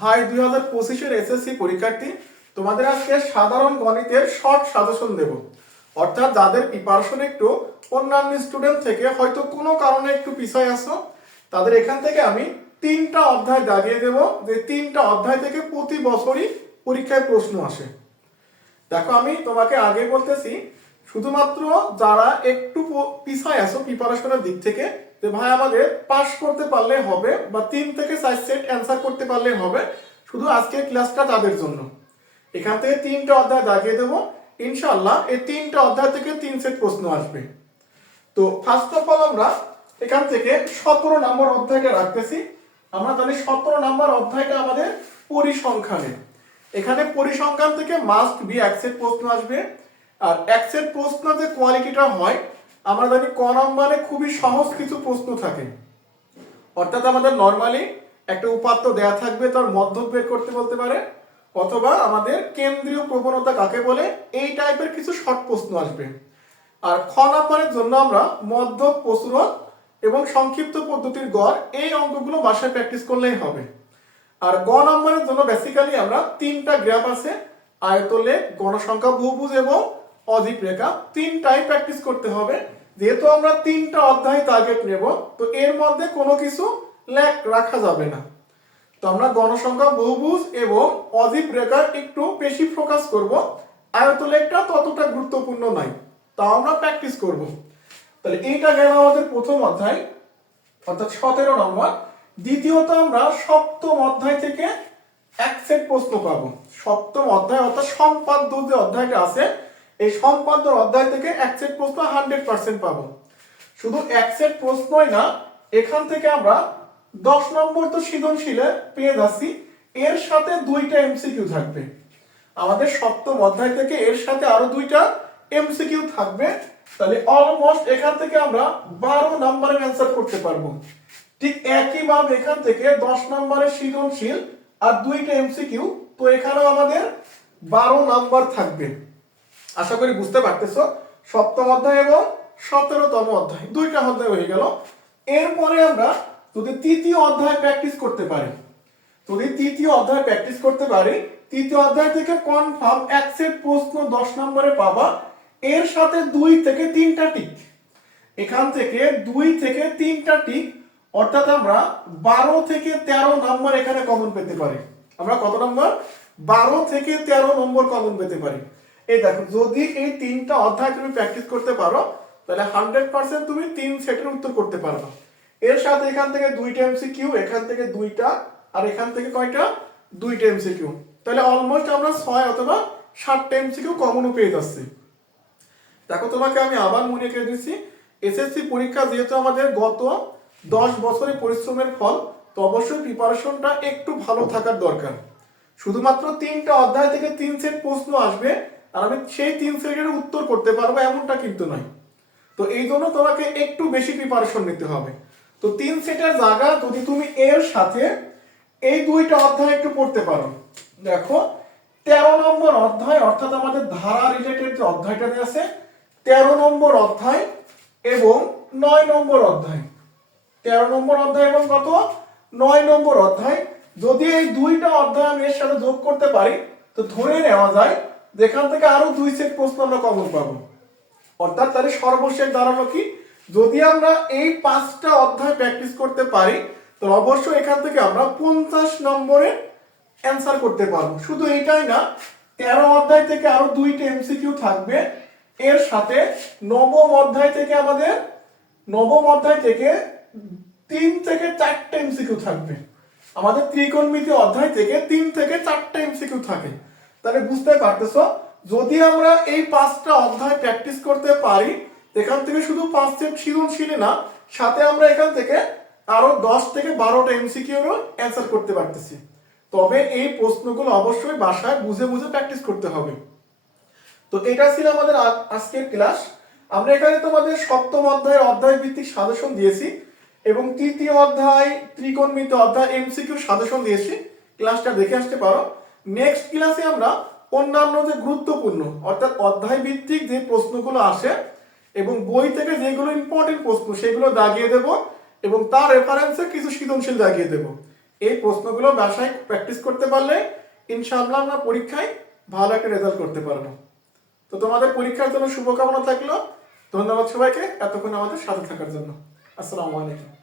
High দুই হাজার পঁচিশের এসএসসি পরীক্ষার্থী তোমাদের আজকে সাধারণ গণিতের শর্ট সাজেশন দেব। অর্থাৎ যাদের প্রিপারেশন একটু অন্যান্য স্টুডেন্ট থেকে হয়তো কোনো কারণে একটু পিছায় আসো তাদের এখান থেকে আমি তিনটা অধ্যায় দাগিয়ে দেব, যে তিনটা অধ্যায় থেকে প্রতি বছরই পরীক্ষায় প্রশ্ন আসে। দেখো, আমি তোমাকে আগে বলতেছি, শুধুমাত্র যারা একটু পিছায় আসো প্রিপারেশনের দিক থেকে যে ভাই, আমাদের পাস করতে পারলে হবে বা তিন থেকে চার সেট অ্যান্সার করতে পারলে হবে শুধু আজকের ক্লাসটা তাদের জন্য। এখান থেকে তিনটা অধ্যায় দাগিয়ে দেবো। ইনশাল্লাহ এই তিনটা অধ্যায় থেকে তিন সেট প্রশ্ন আসবে। তো ফার্স্ট অফ অল আমরা এখান থেকে সতেরো নম্বর অধ্যায়টা রাখতেছি। আমরা জানি সতেরো নম্বর অধ্যায়টা আমাদের পরিসংখ্যানে। এখানে পরিসংখ্যান থেকে মাস্ট বি অ্যাকসেট প্রশ্ন আসবে। আর অ্যাকসেট প্রশ্ন যে কোয়ালিটিটা হয় আমরা জানি ক নম্বরে খুবই সহজ কিছু প্রশ্ন থাকে। অর্থাৎ আমাদের নর্মালি একটা উপাত্ত দেয়া থাকবে, তার মধ্যক বের করতে বলতে পারে, অথবা আমাদের কেন্দ্রীয় প্রবণতা কাকে বলে, এই টাইপের কিছু শর্ট প্রশ্ন আসবে। আর খ নাম্বারের জন্য আমরা মধ্যক, প্রসূরক এবং সংক্ষিপ্ত পদ্ধতির গড়, এই অঙ্কগুলো বাসায় প্র্যাকটিস করলেই হবে। আর গ নাম্বারের জন্য বেসিক্যালি আমরা তিনটা গ্রাফ আছে আয়তলে গণসংখ্যা, বহুভুজ এবং অধিক রেখা তিনটাই প্র্যাকটিস করতে হবে। যেহেতু আমরা তিনটা অধ্যায় টার্গেট নেব, তো এর মধ্যে কোনো কিছু ল্যাক রাখা যাবে না। তো আমরা গণসংখ্যা, বহুভুজ এবং অজীব রেখার একটু বেশি ফোকাস করব। আয়তলেখটা ততটা গুরুত্বপূর্ণ নয় তা আমরা প্র্যাকটিস করব। তাহলে এইটা গেল আমাদের প্রথম অধ্যায়, অর্থাৎ সতেরো নম্বর। দ্বিতীয়ত আমরা সপ্তম অধ্যায় থেকে এক সেট প্রশ্ন পাবো। সপ্তম অধ্যায় অর্থাৎ সম্পাদ্য যে অধ্যায়টা আছে এই সম্পাদ্য অধ্যায় থেকে এক সেট প্রশ্ন হান্ড্রেড পার্সেন্ট পাবো। শুধু এক সেট প্রশ্নই না, এখান থেকে আমরা দশ নম্বর তো সৃজনশীলে পেয়ে যাচ্ছি, এর সাথে দুইটা এমসিকিউ থাকবে। আমাদের সপ্তম অধ্যায় থেকে এর সাথে আরও দুইটা এমসিকিউ থাকবে, তাহলে অলমোস্ট এখান থেকে আমরা বারো নাম্বারের অ্যান্সার করতে পারব। ঠিক একই ভাব এখান থেকে দশ নম্বরের সৃজনশীল আর দুইটা এমসিকিউ তো এখানেও আমাদের বারো নাম্বার থাকবে। আশা করি বুঝতে পারতেছো, সপ্তম অধ্যায় এবং সতেরোতম অধ্যায়, দুইটা অধ্যায় হয়ে গেল। এরপরে আমরা যদি তৃতীয় অধ্যায় প্র্যাকটিস করতে পারি, যদি তৃতীয় অধ্যায় প্র্যাকটিস করতে পারি, তৃতীয় অধ্যায় থেকে কনফার্ম এক সেট প্রশ্ন দশ নম্বরে পাবা। এর সাথে দুই থেকে তিনটা টিক এখান থেকে দুই থেকে তিনটা টিক অর্থাৎ আমরা বারো থেকে তেরো নম্বর এখানে কমন পেতে পারি। আমরা কত নম্বর বারো থেকে তেরো নম্বর কমন পেতে পারি। এই দেখো, যদি এই তিনটা অধ্যায় তুমি প্র্যাকটিস করতে পারো, তাহলে হান্ড্রেড পার্সেন্ট তুমি তিন সেটের উত্তর করতে পারবে। এর সাথে এখান থেকে দুইটা এমসিকিউ এখান থেকে দুইটা, আর এখান থেকে কয়টা? দুইটা এমসিকিউ তাহলে অলমোস্ট আমরা ছয় অথবা সাতটা এমসিকিউ কমনও পেয়ে যাচ্ছি। দেখো, তোমাকে আমি আবার মনে করে দিচ্ছি এসএসসি পরীক্ষা যেহেতু আমাদের গত দশ বছরের পরিশ্রমের ফল, তো অবশ্যই প্রিপারেশনটা একটু ভালো থাকার দরকার। শুধুমাত্র তিনটা অধ্যায় থেকে তিন সেট প্রশ্ন আসবে আর আমি সেই তিন সেটের উত্তর করতে পারব, এমনটা কিন্তু নয়। তো এই জন্য তোমাকে একটু বেশি প্রিপারেশন নিতে হবে। তো তিন সেটের জায়গা যদি তুমি এর সাথে এই দুইটা অধ্যায় একটু পড়তে পারো। দেখো, তেরো নম্বর অধ্যায়, অর্থাৎ আমাদের ধারা রিলেটেড যে অধ্যায়টা আছে, তেরো নম্বর অধ্যায় এবং নয় নম্বর অধ্যায়। তেরো নম্বর অধ্যায় এবং কত? নয় নম্বর অধ্যায়। যদি এই দুইটা অধ্যায় আমি এর সাথে যোগ করতে পারি, তো ধরে নেওয়া যায় যেখান থেকে আরও দুই সেট প্রশ্ন আমরা কমন পাবো। অর্থাৎ তাহলে সর্বশেষ দাঁড়াল কি? যদি আমরা এই পাঁচটা অধ্যায় প্র্যাকটিস করতে পারি তো অবশ্যই এখান থেকে আমরা পঞ্চাশ নম্বরে অ্যান্সার করতে পারব। শুধু এইটাই না, তেরো অধ্যায় থেকে আরও দুইটা এমসিকিউ থাকবে। এর সাথে নবম অধ্যায় থেকে আমাদের, নবম অধ্যায় থেকে তিন থেকে চারটে এমসিকিউ থাকবে। আমাদের ত্রিকোণমিতি অধ্যায় থেকে তিন থেকে চারটে এমসিকিউ থাকে। তাহলে বুঝতে পারতেছো? যদি আমরা এই পাঁচটা অধ্যায় প্র্যাকটিস করতে পারি, এখান থেকে শুধু পাঁচ সেট সৃজনশীলে না, সাথে আমরা এখান থেকে আরও দশ থেকে বারোটা এমসিকিউরও অ্যান্সার করতে পারতেছি। তবে এই প্রশ্নগুলো অবশ্যই বাসায় বুঝে বুঝে প্র্যাকটিস করতে হবে। তো এটা ছিল আমাদের আজকের ক্লাস আমরা এখানে তোমাদের সপ্তম অধ্যায়ের অধ্যায় ভিত্তিক সাজেশন দিয়েছি এবং তৃতীয় অধ্যায়, ত্রিকোণমিতি অধ্যায় এমসিকিউ সাজেশন দিয়েছি। ক্লাসটা দেখে আসতে পারো। নেক্সট ক্লাসে আমরা অন্যান্য যে গুরুত্বপূর্ণ, অর্থাৎ অধ্যায় ভিত্তিক যে প্রশ্নগুলো আসে এবং বই থেকে যেগুলো ইম্পর্টেন্ট প্রশ্ন, সেগুলো দাগিয়ে দেব এবং তার রেফারেন্সে কিছু সৃজনশীল দাগিয়ে দেব। এই প্রশ্নগুলো বাসায় প্র্যাকটিস করতে পারলে ইনশাআল্লাহ আমরা পরীক্ষায় ভালো একটা রেজাল্ট করতে পারব। তো তোমাদের পরীক্ষার জন্য শুভকামনা থাকল। ধন্যবাদ সবাইকে, এতক্ষণ আমাদের সাথে থাকার জন্য। আসসালামু আলাইকুম।